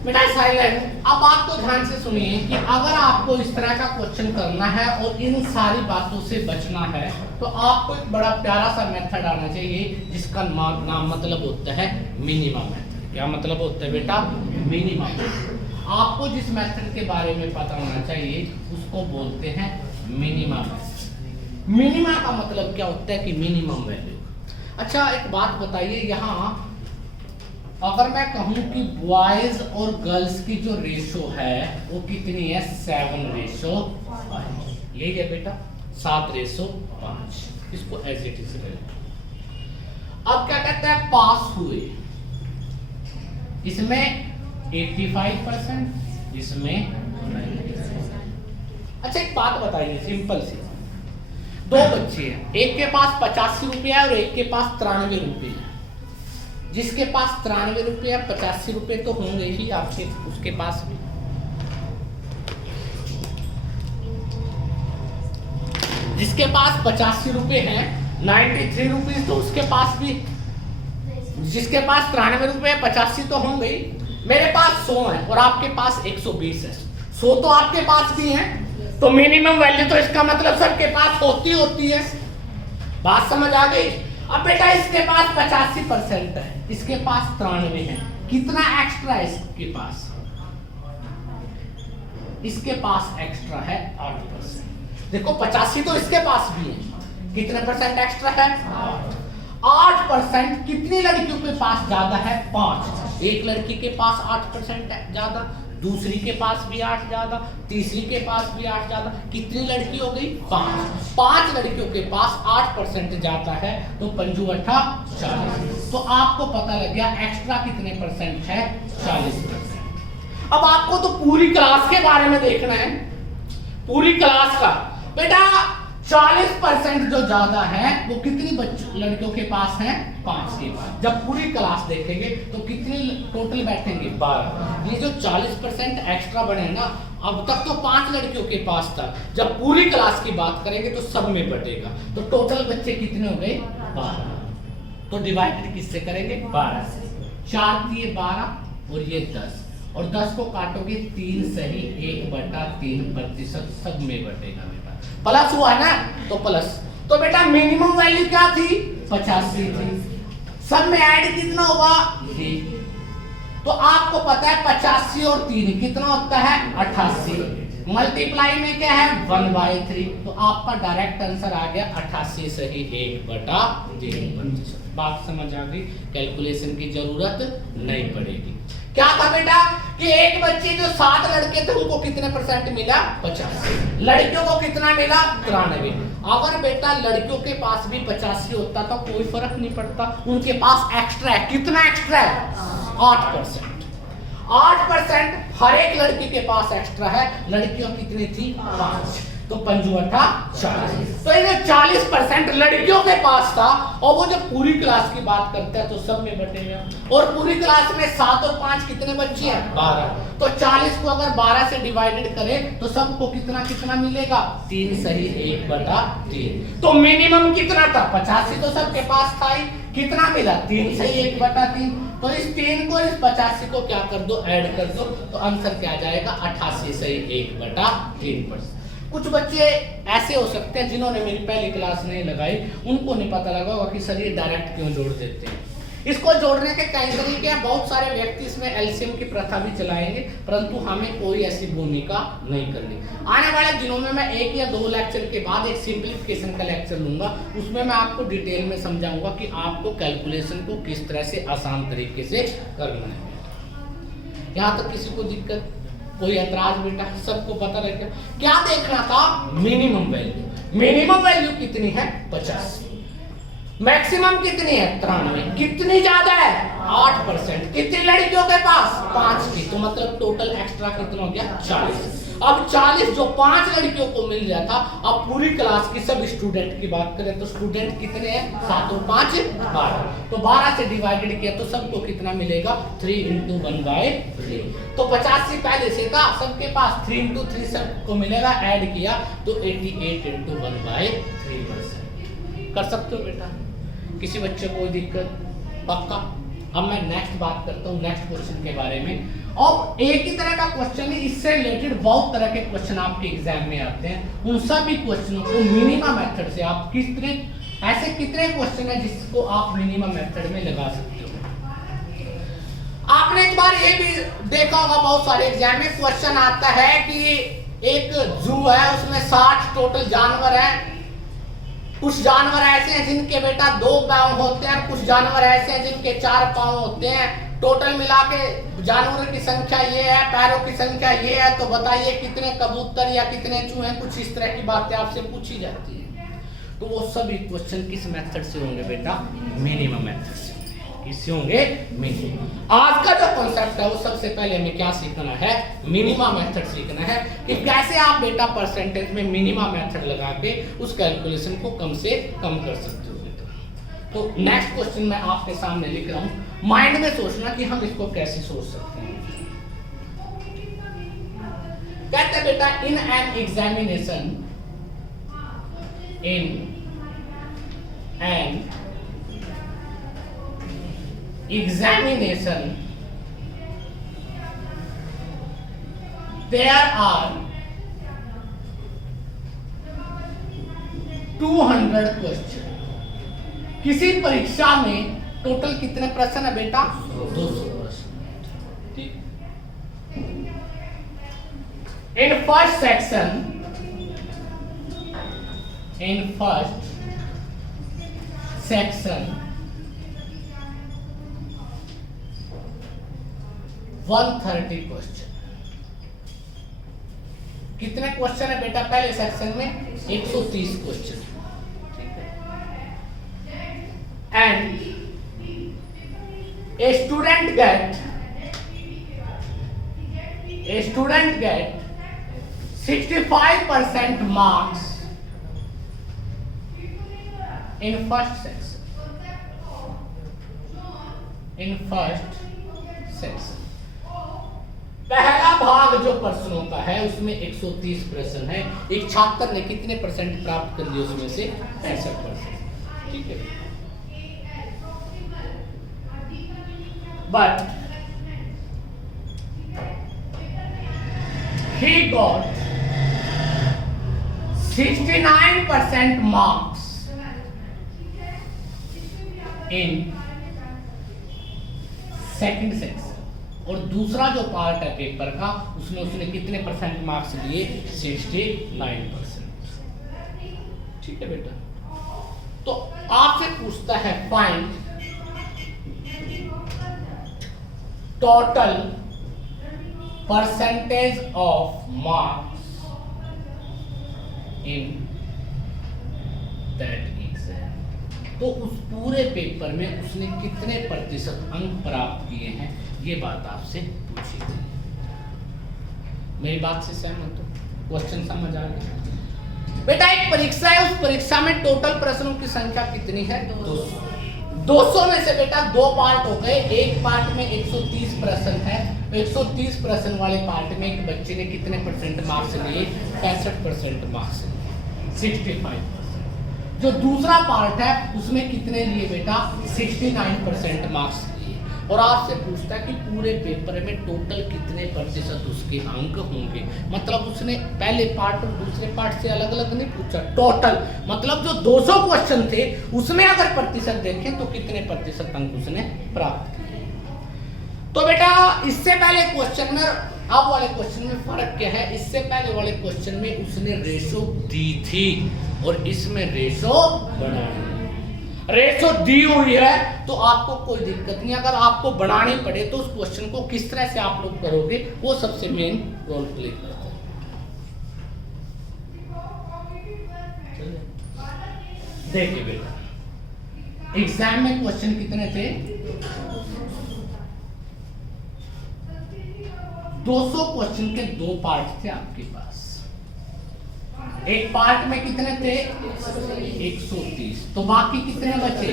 बेटा साइलेंट। अब बात तो ध्यान से सुनिए कि अगर आपको इस तरह का क्वेश्चन करना है और इन सारी बातों से बचना है तो आपको एक बड़ा प्यारा सा मेथड आना चाहिए जिसका नाम मतलब होता है मिनिमम मेथड। क्या मतलब होता है बेटा? Minimum method. आपको जिस मेथड के बारे में पता होना चाहिए उसको बोलते हैं मिनिमम मेथड। मिनिमा का मतलब क्या होता है कि मिनिमम वैल्यू। अच्छा एक बात बताइए, यहाँ अगर मैं कहूं कि बॉयज और गर्ल्स की जो रेशो है वो कितनी है? 7:5। यही है बेटा, 7:5। इसको एज इट इज ले। अब क्या कहते हैं? पास हुए इसमें 85%, इसमें 90%। अच्छा एक बात बताइए सिंपल सी, दो बच्चे हैं, एक के पास 85 रुपये है और एक के पास 93 रुपये है। जिसके पास 93 रुपये 85 रुपये तो होंगे ही आपके, उसके पास भी। जिसके पास 85 रुपये हैं 93 रुपीज तो उसके पास भी। जिसके पास 93 रुपये 85 तो होंगे ही। मेरे पास 100 है और आपके पास 120 है, 100 तो आपके पास भी है, तो मिनिमम वैल्यू तो इसका मतलब सबके पास होती है। बात समझ आ गई? अब बेटा इसके पास 85% है, इसके पास 93 है, कितना एक्स्ट्रा है इसके पास? इसके पास एक्स्ट्रा है 8%। देखो 85 तो इसके पास भी है, कितने परसेंट एक्स्ट्रा है? 8%। कितनी लड़कियों के पास ज्यादा है? 5। एक लड़की के पास 8% ज्यादा, दूसरी के पास भी 8 ज्यादा, तीसरी के पास भी 8 ज्यादा। कितनी लड़की हो गई? 5। 5 लड़कियों के पास 8% ज्यादा है तो 5 8 40। तो आपको पता लग गया एक्स्ट्रा कितने परसेंट है? 40%। अब आपको तो पूरी क्लास के बारे में देखना है, पूरी क्लास का। बेटा 40% जो ज्यादा है वो कितनी लड़कियों के पास है? 5 के पास। जब पूरी क्लास देखेंगे तो कितनी टोटल बैठेंगे? 12। ये जो 40% एक्स्ट्रा बने ना, अब तक तो 5 लड़कियों के पास था, जब पूरी क्लास की बात करेंगे तो सब में बटेगा। तो टोटल बच्चे कितने हो गए? 12। तो डिवाइडेड किससे करेंगे? 12 से। 4 दिए 12 और ये 10, और 10 को काटोगे 3 सही 1/3% सब में बटेगा बेटा। प्लस हुआ ना तो प्लस। तो बेटा मिनिमम वैल्यू क्या थी? 85 थी। सब में ऐड कितना होगा? 3। तो आपको पता है 85 और 3 कितना होता है? 88। मल्टीप्लाई में क्या है? 1/3। तो आपका डायरेक्ट आंसर आ गया 88 सही 1/3%। बात समझ आ गई? कैलकुलेशन की जरूरत नहीं पड़ेगी। क्या था बेटा कि एक बच्चे जो 7 लड़के थे उनको कितने परसेंट मिला? 85। लड़कियों को कितना मिला? 93। अगर बेटा लड़कियों के पास भी 85 होता तो कोई फर्क नहीं पड़ता, उनके पास एक्स्ट्रा है। कितना एक्स्ट्रा है? 8%। 8% हर एक लड़की के पास एक्स्ट्रा है। लड़कियों कितनी थी? 5। तो 5 8 40। तो ये 40% लड़कियों के पास था, और वो जब पूरी क्लास की बात करते हैं तो सब में बटेगा। और पूरी क्लास में 7 और 5 कितने बच्चे हैं? 12। तो 40 को अगर 12 से डिवाइडेड करें तो सबको कितना कितना मिलेगा? 3 सही 1/3। तो मिनिमम कितना था? 85 तो सबके पास था ही, कितना मिला? 3 सही 1/3। तो इस 3 को इस 85 को क्या कर दो? ऐड कर दो, तो आंसर क्या आ जाएगा? 88 सही 1/3%। कुछ बच्चे ऐसे हो सकते हैं जिन्होंने मेरी पहली क्लास नहीं लगाई, उनको नहीं पता लगा होगा कि सर ये डायरेक्ट क्यों जोड़ देते हैं। इसको जोड़ने के कई तरीके हैं। बहुत सारे व्यक्ति इसमें एलसीएम की प्रथा भी चलाएंगे, परंतु हमें कोई ऐसी भूमिका नहीं करनी। आने वाले दिनों में मैं 1 या 2 लेक्चर के बाद एक सिंप्लीफिकेशन का लेक्चर लूंगा, उसमें मैं आपको डिटेल में समझाऊंगा कि आपको कैलकुलेशन को किस तरह से आसान तरीके से करना है। यहाँ तक किसी को दिक्कत, कोई ऐतराज? बेटा सबको पता लग गया। क्या देखना था? Minimum value. मिनिमम वैल्यू कितनी है? 85। मैक्सिमम कितनी है? 93। कितनी ज्यादा है? 8%। कितनी लड़कियों के पास? 5 की। तो मतलब टोटल एक्स्ट्रा कितना हो गया? 40। अब 40 जो 5 लड़कियों को मिल गया था, अब पूरी क्लास की सब स्टूडेंट की बात करें तो स्टूडेंट कितने हैं? 7 और 5 12। तो 12 से डिवाइडेड किया तो सबको कितना मिलेगा? 3 × 1/3। तो 85 पहले से था सबके पास, 3 × 3 सबको मिलेगा, ऐड किया तो 88 × 1/3%। कर सकते हो बेटा? किसी बच्चे को कोई दिक्कत? पक्का? अब मैं नेक्स्ट बात करता हूँ नेक्स्ट क्वेश्चन के बारे में। और एक ही तरह का क्वेश्चन है, इससे रिलेटेड बहुत तरह के क्वेश्चन आपके एग्जाम में आते हैं। उन सभी क्वेश्चनों को मिनिमम मेथड से आप किस तरह, ऐसे कितने क्वेश्चन है जिसको आप मिनिमम मेथड में लगा सकते हो। आपने एक बार ये भी देखा होगा बहुत सारे एग्जाम में क्वेश्चन आता है कि एक जू है, उसमें 60 टोटल जानवर हैं। कुछ जानवर ऐसे हैं जिनके बेटा 2 पाँव होते हैं, कुछ जानवर ऐसे हैं जिनके 4 पाँव होते हैं। टोटल मिला के जानवरों की संख्या ये है, पैरों की संख्या ये है, तो बताइए कितने कबूतर या कितने चूहे, कुछ इस तरह की बातें आपसे पूछी जाती है। तो वो सभी क्वेश्चन किस मेथड से होंगे बेटा, मिनिमम मेथड से। किससे होंगे, मिनिमम। आज का जो कॉन्सेप्ट है वो सबसे पहले हमें क्या सीखना है, मिनिमम मेथड सीखना है कि कैसे आप बेटा परसेंटेज में मिनिमम मेथड लगा के उस कैलकुलेशन को कम से कम कर सकते हो बेटा। तो नेक्स्ट क्वेश्चन मैं आपके सामने लिख रहा हूं, माइंड में सोचना कि हम इसको कैसे सोच सकते हैं। कहते हैं बेटा in an examination, in an examination there are 200 question. किसी परीक्षा में टोटल कितने प्रश्न है बेटा, 200 प्रश्न। ठीक। In first section, in first section 130 question. कितने क्वेश्चन है बेटा पहले सेक्शन में, 130 question. And a student gate 65% marks in first section, in first section. पहला भाग जो प्रश्नों का है उसमें 130 प्रश्न है। एक छात्र ने कितने परसेंट प्राप्त कर लिए, उसमें से 65%। ठीक है। But he got 69% marks in second section। और दूसरा जो पार्ट है पेपर का उसमें उसने कितने परसेंट मार्क्स लिए, 69%। ठीक है बेटा। तो आपसे पूछता है find total percentage of marks in that exam. तो उस पूरे पेपर में उसने कितने प्रतिशत अंक प्राप्त किए हैं, ये बात आपसे पूछी गई। मेरी बात से सहमत हो, क्वेश्चन समझ आ गया बेटा। एक परीक्षा है, उस परीक्षा में टोटल प्रश्नों की संख्या कितनी है, 200। 200 में से बेटा 2 पार्ट हो गए। एक पार्ट में 130 प्रश्न है, 130 प्रश्न वाले पार्ट में एक बच्चे ने कितने परसेंट मार्क्स लिए, 65% मार्क्स लिए, 65%। जो दूसरा पार्ट है उसमें कितने लिए बेटा, 69% मार्क्स। और आपसे पूछता है कि पूरे पेपर में टोटल कितने प्रतिशत उसके अंक होंगे। मतलब उसने पहले पार्ट और दूसरे पार्ट से अलग अलग नहीं पूछा, टोटल मतलब जो 200 क्वेश्चन थे उसमें अगर प्रतिशत देखें तो कितने प्रतिशत अंक उसने प्राप्त किए। तो बेटा इससे पहले क्वेश्चन में, अब वाले क्वेश्चन में फर्क क्या है, इससे पहले वाले क्वेश्चन में उसने रेशो दी थी और इसमें रेशो बढ़ाई। रेशो दी हुई है तो आपको कोई दिक्कत नहीं। अगर आपको बढ़ानी पड़े तो उस क्वेश्चन को किस तरह से आप लोग करोगे वो सबसे मेन रोल प्ले करता है। देखिए बेटा एग्जाम में क्वेश्चन कितने थे, 200 क्वेश्चन के 2 पार्ट थे आपके पास। एक पार्ट में कितने थे, 130, तो बाकी कितने बचे,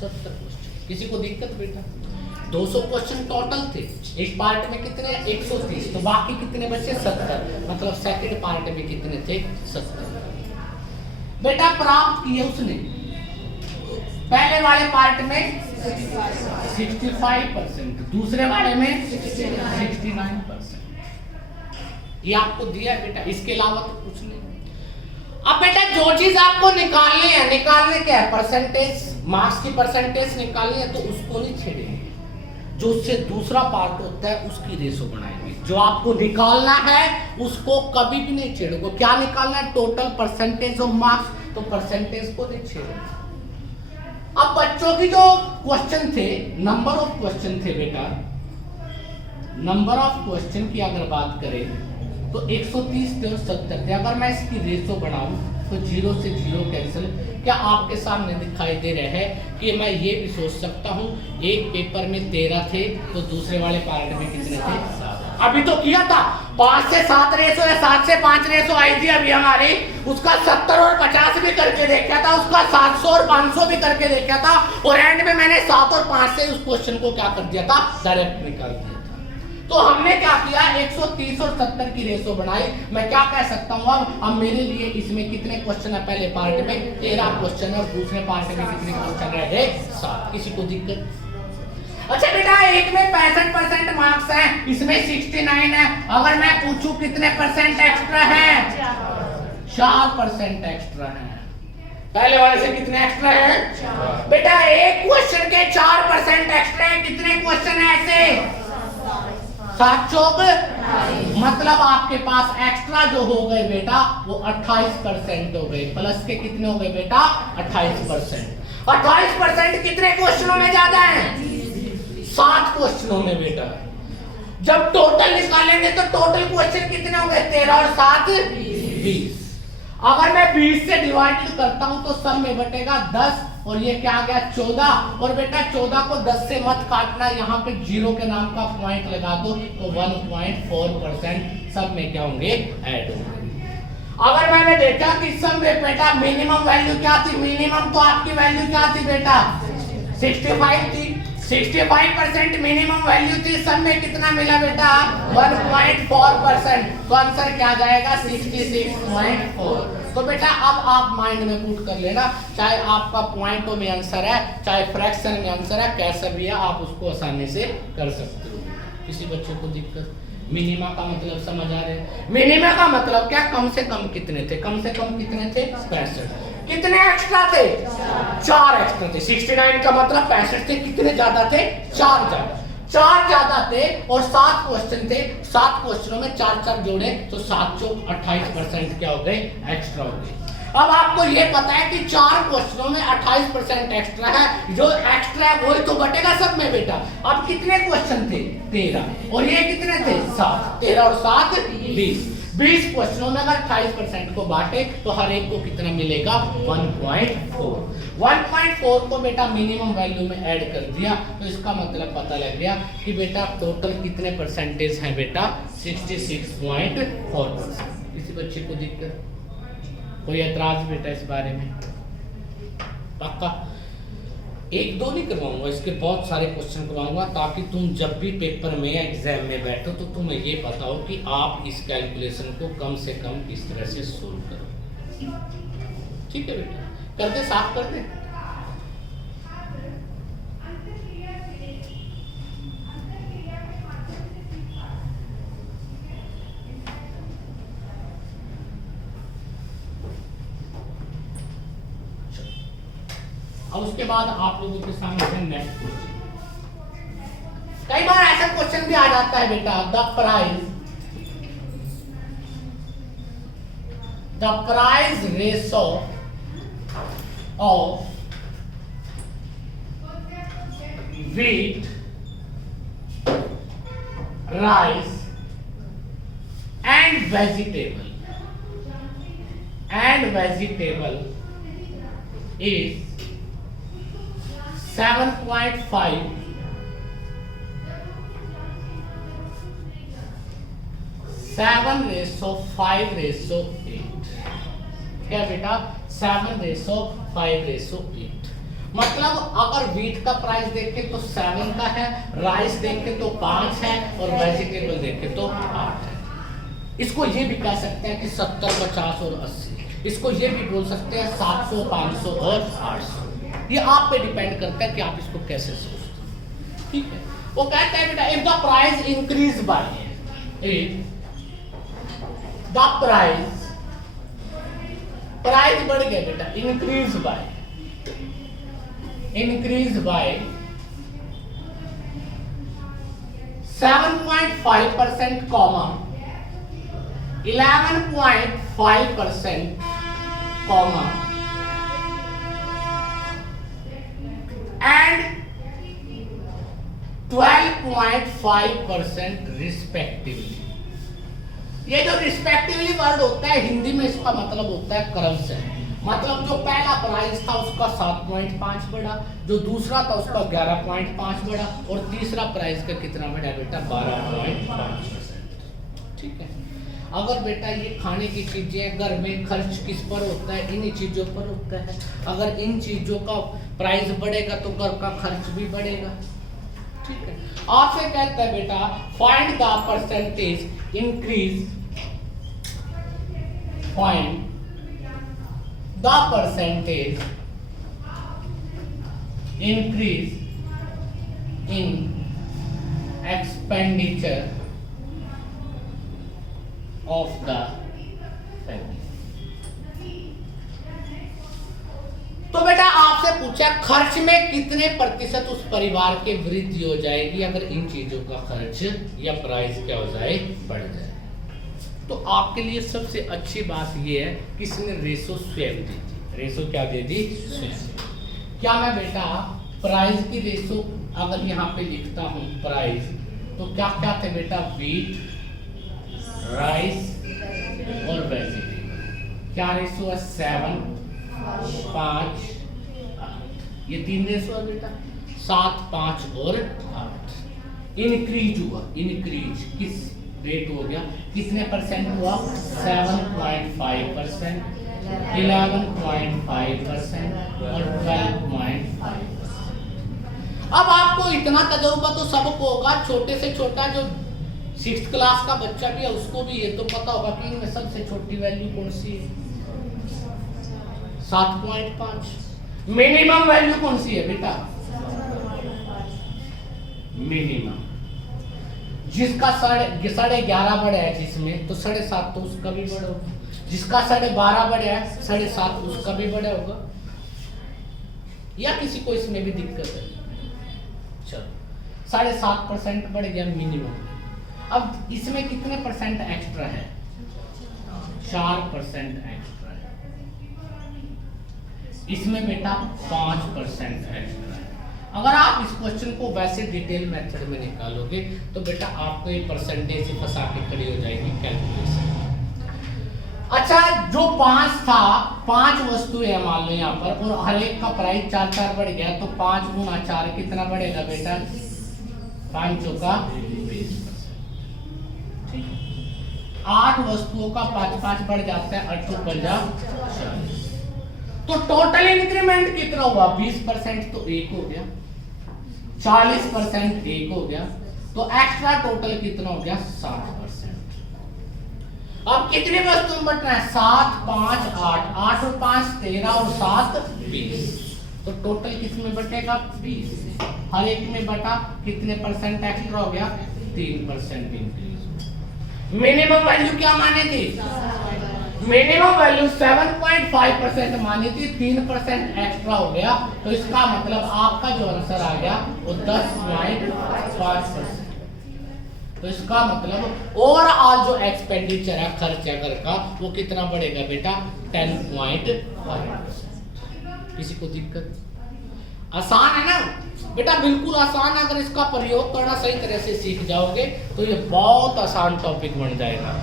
70 क्वेश्चन। किसी को दिक्कत बेटा, 200 क्वेश्चन टोटल थे, एक पार्ट में कितने, 130, तो बाकी कितने बचे, 70। मतलब सेकंड पार्ट में कितने थे, 70 बेटा प्राप्त किए उसने। पहले वाले पार्ट में 65%, दूसरे वाले में 69%। ये आपको दिया है बेटा, इसके अलावा तो कुछ नहीं। अब बेटा जो चीज आपको निकालनी है, निकालने क्या है, परसेंटेज, मार्क्स की परसेंटेज निकालनी है, तो उसको नहीं छेड़ेंगे। जो उससे दूसरा पार्ट होता है उसकी रेशो बनाएंगे। जो आपको निकालना है उसको कभी भी नहीं छेड़ोगे। क्या निकालना है, टोटल परसेंटेज ऑफ मार्क्स, तो परसेंटेज को नहीं छेड़ेंगे। अब बच्चों की जो क्वेश्चन थे, नंबर ऑफ क्वेश्चन थे बेटा, नंबर ऑफ क्वेश्चन की अगर बात करें तो 130 थे और 70 थे। अगर मैं इसकी रेशो बनाऊं तो 0 से 0 कैंसिल। क्या आपके सामने दिखाई दे रहा है कि मैं ये भी सोच सकता हूँ, एक पेपर में 13 थे तो दूसरे वाले पार्ट में कितने थे, 7। अभी तो किया था 5 से 7 रेशो या 7 से 5 रेशो आई थी अभी हमारी, उसका 70 और 50 भी करके देखा था, उसका 700 और 500 भी करके देखा था, और एंड में मैंने 7 और 5 से उस क्वेश्चन को क्या कर दिया था, डायरेक्ट निकाल दिया था। तो हमने क्या किया, 130 और 70 की रेशो बनाई। मैं क्या कह सकता हूँ अब मेरे लिए इसमें कितने क्वेश्चन है, पहले पार्ट में 13 क्वेश्चन है और दूसरे पार्ट में कितने क्वेश्चन रहे, 7। किसी को दिक्कत? अच्छा बेटा, एक में 65% मार्क्स है, इसमें 69 है। अगर मैं पूछूं कितने परसेंट एक्स्ट्रा है, 4% एक्स्ट्रा है। पहले वाले से कितने एक्स्ट्रा है, बेटा एक क्वेश्चन के 4% एक्स्ट्रा है। कितने क्वेश्चन है ऐसे, 7 चौक, मतलब आपके पास एक्स्ट्रा जो हो गए बेटा वो 28% हो गए। प्लस के कितने हो गए बेटा, 28%। 28% कितने क्वेश्चनों में ज्यादा है, 7 क्वेश्चनों में बेटा। जब टोटल निकालेंगे तो टोटल क्वेश्चन कितने हो गए, 13 और 7 20। अगर मैं 20 से डिवाइड करता हूं तो सब में बटेगा 10, और ये क्या आ गया 14। और बेटा 14 को 10 से मत काटना, यहाँ पे 0 के नाम का पॉइंट लगा दो तो 1.4% सब में क्या होंगे, ऐड होंगे। अगर मैंने देखा कि सब में बेटा मिनिमम वैल्यू क्या थी, मिनिमम तो आपकी वैल्यू क्या थी बेटा, 65 थी। 65% मिनिमम वैल्यू थी, सब में कितना मिला बेटा, 1.4%। तो आंसर क्या जाएगा, 66.4। तो बेटा अब आप माइंड में पुट कर लेना, चाहे आपका पॉइंटों में आंसर है, चाहे फ्रैक्शन में आंसर है, कैसा भी है आप उसको आसानी से कर सकते हो। किसी बच्चे को दिक्कत? मिनिमा का मतलब समझ आ रहे हैं? मिनिमा का मतलब क्या, कम से कम कितने थे, कम से कम कितने थे, 65। कितने एक्स्ट्रा थे, 4 एक्स्ट्रा थे। 69 का मतलब 65 थे, कितने ज्यादा थे, 4 ज्यादा। 4 ज्यादा थे और 7 क्वेश्चन थे, 7 क्वेश्चनों में 4 जोड़े तो 7 चौक 28% क्या हो गए, एक्स्ट्रा हो गए। अब आपको ये पता है कि 4 क्वेश्चनों में 28% एक्स्ट्रा है, जो एक्स्ट्रा है वही तो बटेगा सब में बेटा। अब कितने क्वेश्चन थे, 13, और ये कितने थे, 7। 13 और 7 20। 20 क्वेश्चनों में अगर 28% को बांटे तो हर एक को कितना मिलेगा, 1.4। 1.4 को बेटा मिनिमम वैल्यू में ऐड कर दिया तो इसका मतलब पता लग गया कि बेटा टोटल कितने परसेंटेज हैं बेटा, 66.4%। किसी बच्चे को दिक्कत, कोई ऐतराज बेटा इस बारे में? पक्का? 1-2 नहीं करवाऊंगा, इसके बहुत सारे क्वेश्चन करवाऊंगा ताकि तुम जब भी पेपर में एग्जाम में बैठो तो तुम्हें ये पता हो कि आप इस कैलकुलेशन को कम से कम किस तरह से सोल्व करो। ठीक है बेटा, कर दे, साफ कर दे। अब उसके बाद आप लोगों के सामने है नेक्स्ट क्वेश्चन। कई बार ऐसा क्वेश्चन भी आ जाता है बेटा, the price ratio of wheat, rice and vegetable is 7.5 7:5:8। क्या बेटा, 7:5:8। मतलब अगर व्हीट का प्राइस देखें तो 7 का है, राइस देखें तो 5 है, और वेजिटेबल देखें तो 8 है। इसको ये भी कह सकते हैं कि 70, 50 और 80। इसको ये भी बोल सकते हैं 700, 500 और 800। ये आप पे डिपेंड करता है कि आप इसको कैसे सोचते हैं। ठीक है, वो कहता है बेटा if the price increase by, the price बढ़ गया बेटा, increase by 7.5% comma 11.5% comma and 12.5% respectively. ये जो रिस्पेक्टिवली वर्ड होता है हिंदी में इसका मतलब होता है क्रम से, मतलब जो पहला प्राइस था उसका 7.5 बढ़ा, जो दूसरा था उसका 11.5 बढ़ा और तीसरा प्राइस का कितना बढ़ा बेटा 12.5%। ठीक है, अगर बेटा ये खाने की चीजें घर में खर्च किस पर होता है, इन चीजों पर होता है। अगर इन चीजों का प्राइस बढ़ेगा तो घर का खर्च भी बढ़ेगा। ठीक है, आपसे कहता है बेटा find the percentage increase, find the percentage increase in expenditure of the family। तो बेटा आपसे पूछा खर्च में कितने प्रतिशत उस परिवार के वृद्धि हो जाएगी अगर इन चीजों का खर्च या प्राइस क्या हो जाए, बढ़ जाए। तो आपके लिए सबसे अच्छी बात यह है कि इसने रेशो स्वयं दी थी। रेशो क्या दे दी? स्वयं। क्या मैं बेटा प्राइस की रेशो अगर यहाँ पे लिखता हूँ प्राइस, तो क्या क्या थे बेटा? व्हीट, राइस और वेजिटेबल। क्या रेशो है? 7, 5, 8। ये 3 रेशो है बेटा, 7, 5 और 8। इंक्रीज हुआ, इंक्रीज किस रेट हो गया, कितने परसेंट हुआ? 7.5%, 11.5% और 12.5%। अब आपको इतना तजुर्बा तो सबको होगा, छोटे से छोटा जो 6th क्लास का बच्चा भी है उसको भी ये तो पता होगा कि इनमें सबसे छोटी वैल्यू कौन सी है? 7.5। मिनिमम वैल्यू कौन सी है बेटा? मिनिमम। जिसका 11.5 बढ़ा है जिसमें, तो 7.5 तो उसका भी बढ़ा होगा। जिसका 12.5 बढ़ा है, 7.5 उसका भी बढ़ा होगा। या किसी को इसमें भी दिक्कत है? चलो 7.5% बढ़ गया मिनिमम। अब इसमें कितने परसेंट एक्स्ट्रा है? 4% एक्स्ट्रा है। इसमें बेटा 5% एक्स्ट्रा है। अगर आप इस क्वेश्चन को वैसे डिटेल मेथड में निकालोगे तो बेटा आपको ये परसेंटेज से फंसा के खड़ी हो जाएगी कैलकुलेशन। अच्छा, जो 5 था, 5 वस्तुएं हैं मान लो यहाँ पर, और हर एक का प्राइस 4 बढ़ गया, तो 5 गुना 4 कितना बढ़ेगा बेटा? 5 चौका 20। 8 वस्तुओं का 5 बढ़ जाता है, 8 50 40। तो टोटल इंक्रीमेंट कितना हुआ? 20%, तो 1 हो गया। 40% 1 हो गया, तो एक्स्ट्रा टोटल कितना हो गया? 60%। अब कितनी वस्तु में बट रहा है? 7, 5, 8, 8 और 5 13 और 7 20। तो टोटल किसमें बटेगा? 20। हर एक में बटा कितने परसेंट एक्स्ट्रा हो गया? 3% इंक्रीज। मिनिमम वैल्यू क्या मानी थी? मिनिमम वैल्यू 7.5% मानी थी, 3% एक्स्ट्रा हो गया, तो इसका मतलब आपका जो आंसर आ गया वो 10.5%। तो इसका मतलब ओवरऑल जो एक्सपेंडिचर है, खर्च है घर का, वो कितना बढ़ेगा बेटा? 10.5%। किसी को दिक्कत? आसान है ना बेटा, बिल्कुल आसान। अगर इसका प्रयोग करना सही तरह से सीख जाओगे तो ये बहुत आसान टॉपिक बन जाएगा।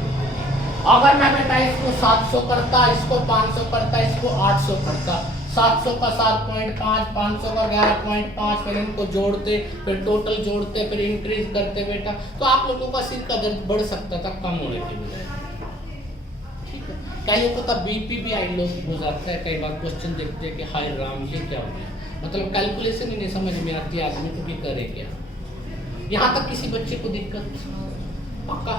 अगर मैं बेटा इसको 700 करता, इसको 500 करता, इसको 800 करता, 700 का 7.5, 500 का 11.5, फिर इनको जोड़ते, फिर टोटल जोड़ते, फिर इंक्रीज करते बेटा, तो आप लोगों का सिर का दर्द बढ़ सकता था कम होने की बजाय। ठीक है, कई को तब बीपी भी हाई लो हो जाता है। कई बार क्वेश्चन देखते हैं कि हाय राम ये क्या हो गया, मतलब कैलकुलेशन ही नहीं समझ में आती, आदमी को भी करे क्या। यहाँ तक किसी बच्चे को दिक्कत? पक्का?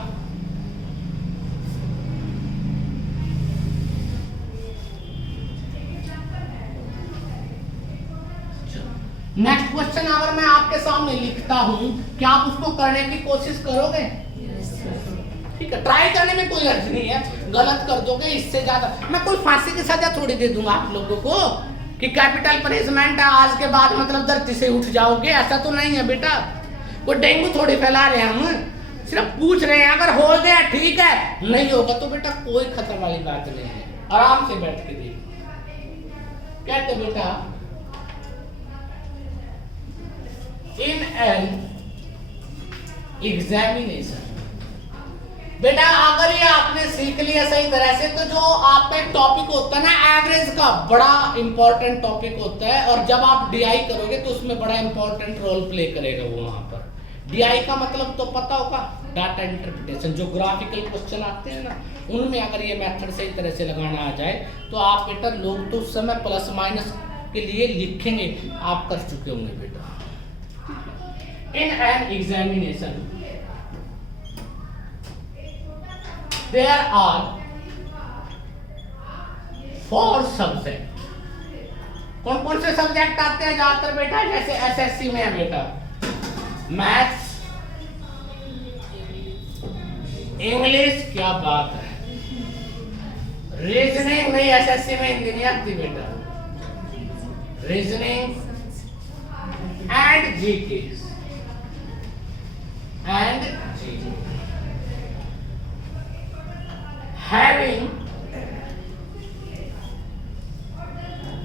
नेक्स्ट क्वेश्चन अगर मैं आपके सामने लिखता हूं, क्या आप उसको करने की कोशिश करोगे? ठीक है, ट्राई करने में कोई अर्ज नहीं है, गलत कर दोगे इससे ज्यादा मैं कोई फांसी की सजा थोड़ी दे दूंगा आप लोगों को कि कैपिटल पनिशमेंट है, आज के बाद मतलब धरती से उठ जाओगे, ऐसा तो नहीं है बेटा। कोई डेंगू थोड़ी फैला रहे हैं हम, सिर्फ पूछ रहे हैं, अगर हो गया ठीक है, नहीं होगा तो बेटा कोई खतरे वाली बात नहीं है, आराम से बैठ के देखो। कहते बेटा इन एन एग्जामिनेशन, बेटा अगर ये आपने सीख लिया सही तरह से तो जो आपका एक टॉपिक होता है ना एवरेज का, बड़ा इंपॉर्टेंट टॉपिक होता है, और जब आप डीआई करोगे तो उसमें बड़ा इंपॉर्टेंट रोल प्ले करेगा वो। वहां पर डीआई का मतलब तो पता होगा, डाटा इंटरप्रिटेशन। जो ग्राफिकल क्वेश्चन आते हैं ना, उनमें अगर ये मेथड सही तरह से लगाना आ जाए तो आप बेटा, लोग तो उस समय प्लस माइनस के लिए लिखेंगे, आप कर चुके होंगे बेटा। In an examination there are 4 subject. कौन कौन से सब्जेक्ट आते हैं ज्यादातर बेटा? जैसे एसएससी में है बेटा मैथ्स, इंग्लिश, क्या बात है, रीजनिंग नहीं, एसएससी में हिंदी नहीं आती बेटा, reasoning and GK and GK having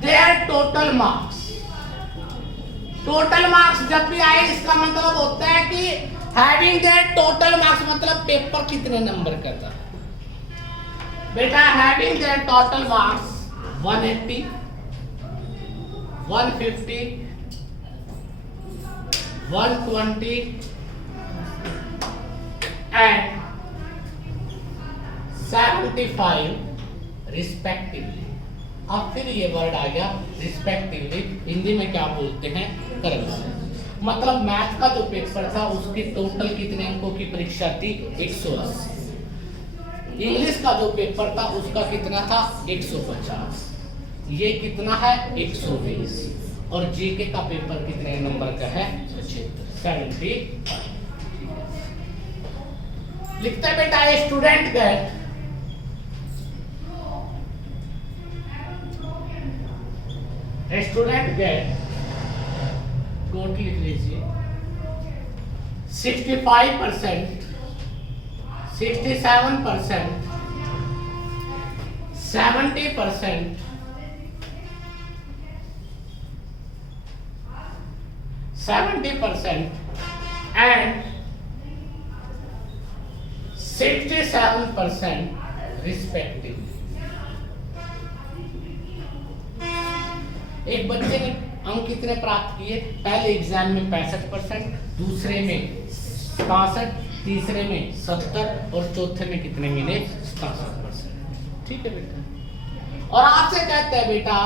their total marks। Total marks जब भी आए इसका मतलब होता है कि having their total marks मतलब पेपर कितने नंबर का था बेटा। having their total marks 180, 150, 120 and 75 respectively. अब फिर ये वर्ड आ गया रिस्पेक्टिवली, हिंदी में क्या बोलते हैं? क्रमशः। मतलब मैथ का जो पेपर था उसकी टोटल कितने अंकों की परीक्षा थी? 180। इंग्लिश का जो पेपर था उसका कितना था? 150। ये कितना है? 120। और जीके का पेपर कितने नंबर का है? 75। लिखते हैं बेटा स्टूडेंट गेट टोटल लिख लीजिए 65%, 67%, 70%, 70% and 67% रिस्पेक्टिवली। एक बच्चे ने अंक कितने प्राप्त किए? पहले एग्जाम में 65%, दूसरे में 65, तीसरे में 70 और चौथे में कितने मिले? 67%। ठीक है बेटा। और आपसे कहते हैं बेटा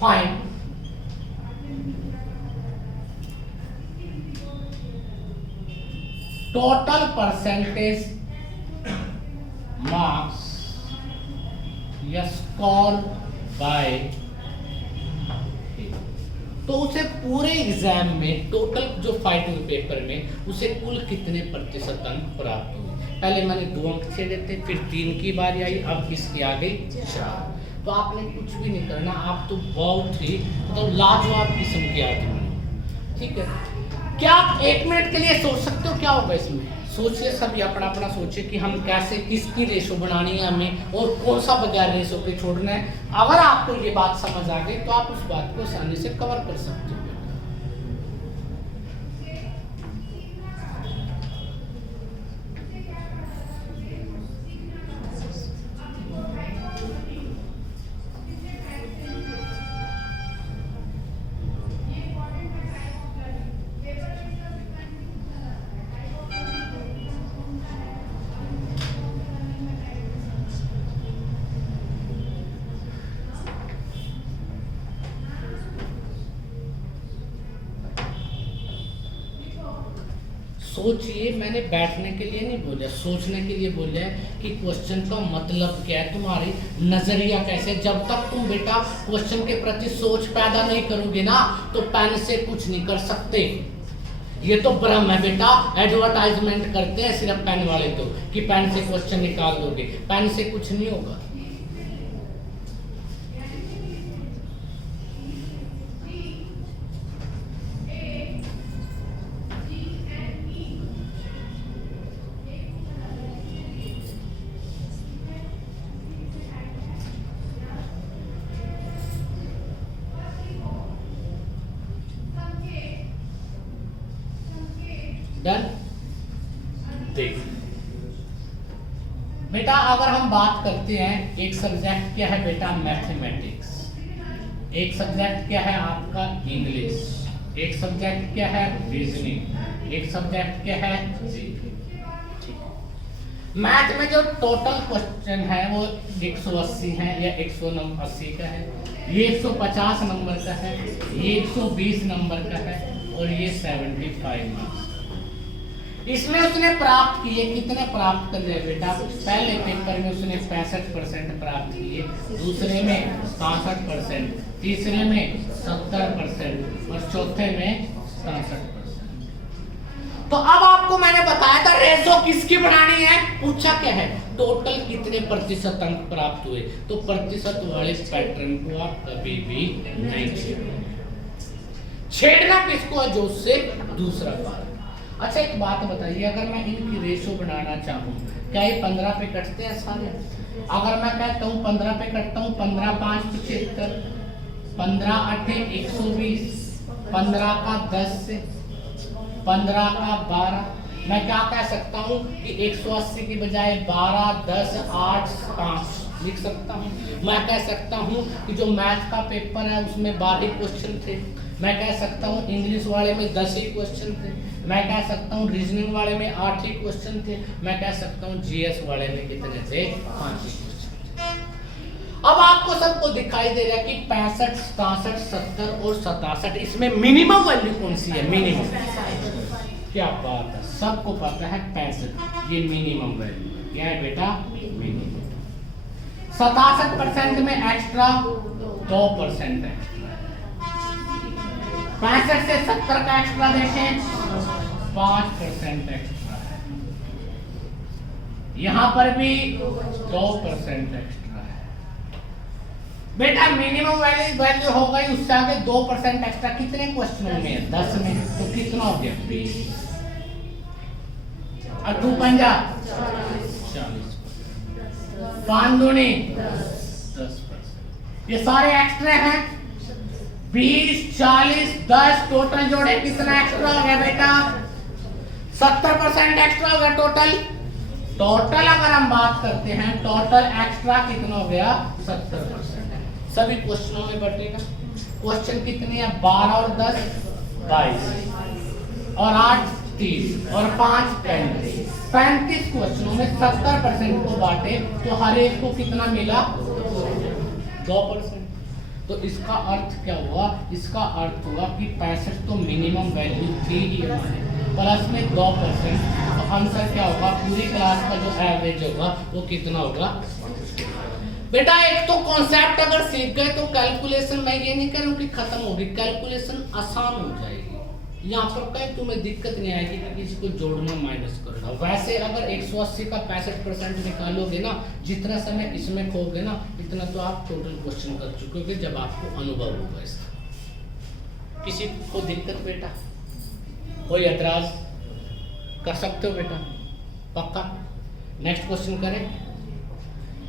फाइंड टोटल परसेंटेज मार्क्स या स्कोर बाय, तो उसे पूरे एग्जाम में टोटल जो फाइट हुई पेपर में उसे कुल कितने प्रतिशत अंक प्राप्त हुए? पहले मैंने 2 अंक छेड़े थे, फिर 3 की बारी आई, अब इसकी आ गई 4। तो आपने कुछ भी नहीं करना, आप तो बहुत ही मतलब लाजवाब किस्म के आदमी। ठीक है, क्या आप 1 मिनट के लिए सोच सकते हो क्या होगा इसमें? सोचिए, सभी अपना अपना सोचिए कि हम कैसे, किसकी रेशो बनानी है हमें और कौन सा बगैर रेशो के छोड़ना है। अगर आपको ये बात समझ आ गई तो आप उस बात को आसानी से कवर कर सकते हो। सोचिए, मैंने बैठने के लिए नहीं बोला, सोचने के लिए बोला है कि क्वेश्चन का मतलब क्या है, तुम्हारी नजरिया कैसे। जब तक तुम बेटा क्वेश्चन के प्रति सोच पैदा नहीं करोगे ना, तो पेन से कुछ नहीं कर सकते। ये तो भ्रम है बेटा, एडवर्टाइजमेंट करते हैं सिर्फ पेन वाले तो, कि पेन से क्वेश्चन निकाल दोगे, पेन से कुछ नहीं होगा। डन। देख बेटा, अगर हम बात करते हैं, एक सब्जेक्ट क्या है बेटा मैथमेटिक्स, एक सब्जेक्ट क्या है आपका इंग्लिश, एक सब्जेक्ट क्या है रीजनिंग, एक सब्जेक्ट क्या है जीके। मैथ में जो टोटल क्वेश्चन है वो 180 है या 180 का है, ये 150 नंबर का है, ये 120 नंबर का है और ये 75 मार्क्स। इसमें उसने प्राप्त किए, कितने प्राप्त कर रहे बेटा, पहले पेपर में उसने 65% प्राप्त किए, दूसरे में 67%, तीसरे में 70% और चौथे में 67%। तो अब आपको मैंने बताया था रेशो किसकी बनानी है, पूछा क्या है टोटल कितने प्रतिशत अंक प्राप्त हुए, तो प्रतिशत वाले पैटर्न को आप कभी भी नहीं छेड़ना किसको है, जो उससे दूसरा पार। अच्छा एक बात बताइए, अगर मैं इनकी रेशो बनाना चाहूँ, क्या ये 15 पे कटते हैं सारे? अगर मैं कहता हूँ 15 पे कटता हूँ, 15 5 75, 15 8 120, 15 का 10 से 15 का 12, मैं क्या कह सकता हूँ कि 180 की बजाय 12 10 8 5 लिख सकता हूँ। मैं कह सकता हूँ कि जो मैथ का पेपर है उसमें 12 क्वेश्चन थे, मैं कह सकता हूँ इंग्लिश वाले में 10 ही क्वेश्चन थे, मैं कह सकता हूँ रीजनिंग वाले में 8 ही क्वेश्चन थे, मैं कह सकता हूँ जीएस वाले में कितने थे, 5 ही क्वेश्चन थे। अब आपको सबको दिखाई दे रहा है कि 65 67 70 और 67, इसमें मिनिमम वैल्यू कौन सी है, मिनिमम। क्या बात है, सबको पता है 65 ये मिनिमम वैल्यू क्या है बेटा, मिनिमम। 67% में एक्स्ट्रा 2% एक्स्ट्रा, 65 से 70 का एक्स्ट्रा देखें 5% एक्स्ट्रा है, यहां पर भी 2% एक्स्ट्रा है। बेटा मिनिमम वैल्यू हो गई, उससे आगे 2% एक्स्ट्रा कितने क्वेश्चनों में है, 10 में, तो कितना हो गया 20 और 2 पंजा 40, 5 दूनी 10%, ये सारे एक्स्ट्रा हैं। 20 40 10 टोटल जोड़े कितना एक्स्ट्रा हो गया बेटा, 70% एक्स्ट्रा हो गया टोटल। टोटल अगर हम बात करते हैं, टोटल एक्स्ट्रा कितना हो गया 70%, सभी क्वेश्चनों में बटेगा। क्वेश्चन कितने हैं, 12 और 10 22 और 8 30 और 5 35 क्वेश्चनों में 70% को बांटे तो हर एक को कितना मिला, 2%। तो इसका अर्थ क्या हुआ, इसका अर्थ हुआ कि 65 तो मिनिमम वैल्यू थी ही हमारे, प्लस में 2%, तो आंसर क्या होगा, पूरी क्लास का जो एवरेज होगा वो कितना होगा। बेटा एक तो कॉन्सेप्ट अगर सीख गए तो कैलकुलेशन, मैं ये नहीं कह रहा हूँ कि खत्म होगी, कैलकुलेशन आसान हो जाएगी, यहाँ पर कहीं तुम्हें दिक्कत नहीं आएगी कि किसी को जोड़ना माइनस करना। वैसे अगर 180 का 65% निकालोगे ना, जितना समय इसमें खोगे ना, इतना तो आप टोटल क्वेश्चन कर चुके जब आपको अनुभव होगा इसका। किसी को दिक्कत बेटा, कोई एतराज कर सकते हो बेटा, पक्का। नेक्स्ट क्वेश्चन करें।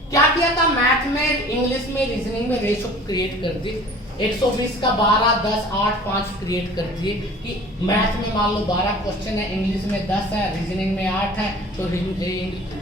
क्या किया था मैथ में, इंग्लिश में, रीजनिंग में रेशो क्रिएट कर दी, 120 का 12 10 8 5 क्रिएट कर दिए कि मैथ में मान लो 12 क्वेश्चन है, इंग्लिश में 10 है, रीजनिंग में 8 है, तो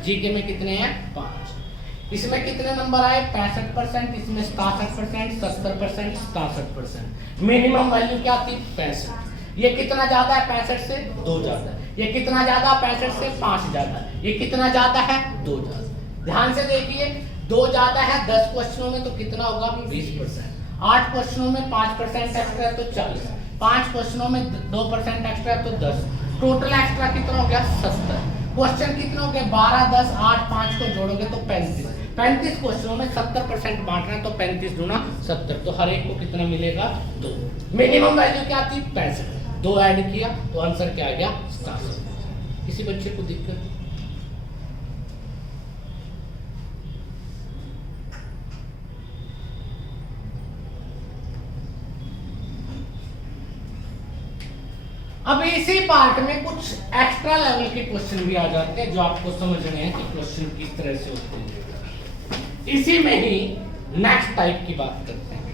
जीके में कितने हैं 5। इसमें कितने नंबर आए 65%, इसमें 67%, 70%, 67%। मिनिमम वैल्यू क्या थी 65। ये कितना ज्यादा है 65 से 2 ज्यादा है, ये कितना ज्यादा 65 से 5 ज्यादा है, ये कितना ज्यादा है 2 ज्यादा। ध्यान से देखिए, 2 ज्यादा है 10 क्वेश्चनों में तो कितना होगा 20%, 8 क्वेश्चनों में 5% एक्स्ट्रा तो 40, 5 क्वेश्चनों में 2% एक्स्ट्रा तो 10, टोटल एक्स्ट्रा कितना हो गया 70। क्वेश्चन कितने हो गए 12, 10, 8, 5 को जोड़ोगे तो 35। 35 क्वेश्चनों में 70% बांटना है तो 35 गुना 70, तो हर एक को कितना मिलेगा 2। मिनिमम वैल्यू क्या थी 65, 2 ऐड किया तो आंसर क्या आ गया 67। किसी बच्चे को दिक्कत? अब इसी पार्ट में कुछ एक्स्ट्रा लेवल के क्वेश्चन भी आ जाते हैं जो आपको समझने हैं कि क्वेश्चन किस तरह से होते हैं। इसी में ही नेक्स्ट टाइप की बात करते हैं।